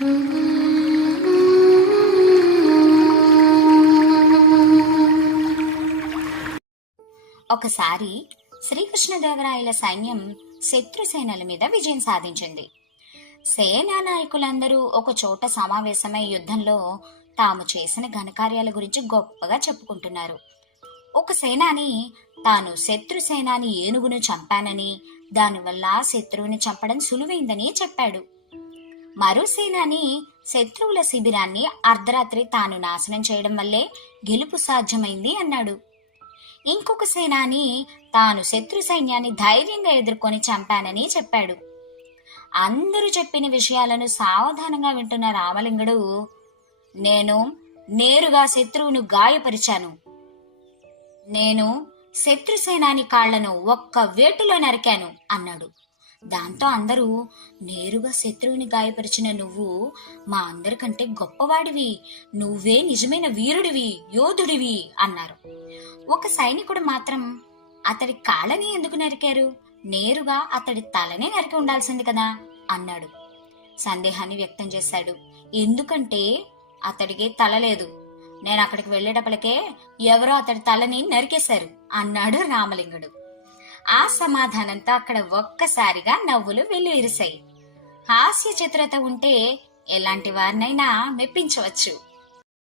ఒకసారి శ్రీకృష్ణదేవరాయల సైన్యం శత్రుసేనల మీద విజయం సాధించింది. సేనా నాయకులందరూ ఒక చోట సమావేశమై యుద్ధంలో తాము చేసిన ఘనకార్యాల గురించి గొప్పగా చెప్పుకుంటున్నారు. ఒక సేనాని తాను శత్రు సేనాని ఏనుగును చంపానని దానివల్ల శత్రువుని చంపడం సులువైందని చెప్పాడు. మరో సేనాని శత్రువుల శిబిరాన్ని అర్ధరాత్రి తాను నాశనం చేయడం వల్లే గెలుపు సాధ్యమైంది అన్నాడు. ఇంకొక సేనాని తాను శత్రు సైన్యాన్ని ధైర్యంగా ఎదుర్కొని చంపానని చెప్పాడు. అందరూ చెప్పిన విషయాలను సావధానంగా వింటున్న రామలింగుడు నేను నేరుగా శత్రువును గాయపరిచాను. నేను శత్రు సేనాని కాళ్ళను ఒక్క వేటులో నరికాను అన్నాడు. దాంతో అందరూ నేరుగా శత్రువుని గాయపరిచిన నువ్వు మా అందరికంటే గొప్పవాడివి. నువ్వే నిజమైన వీరుడివి యోధుడివి అన్నారు. ఒక సైనికుడు మాత్రం అతడి కాళ్ళని ఎందుకు నరికారు? నేరుగా అతడి తలనే నరికి ఉండాల్సింది కదా అన్నాడు. సందేహాన్ని వ్యక్తం చేశాడు. ఎందుకంటే అతడికి తల లేదు. నేను అక్కడికి వెళ్ళేటప్పటికే ఎవరో అతడి తలని నరికేశారు అన్నాడు రామలింగుడు. ఆ సమాధానంతో అక్కడ ఒక్కసారిగా నవ్వులు వెల్లువిరిశాయి హాస్య చిత్రత ఉంటే ఎలాంటి వారినైనా మెప్పించవచ్చు.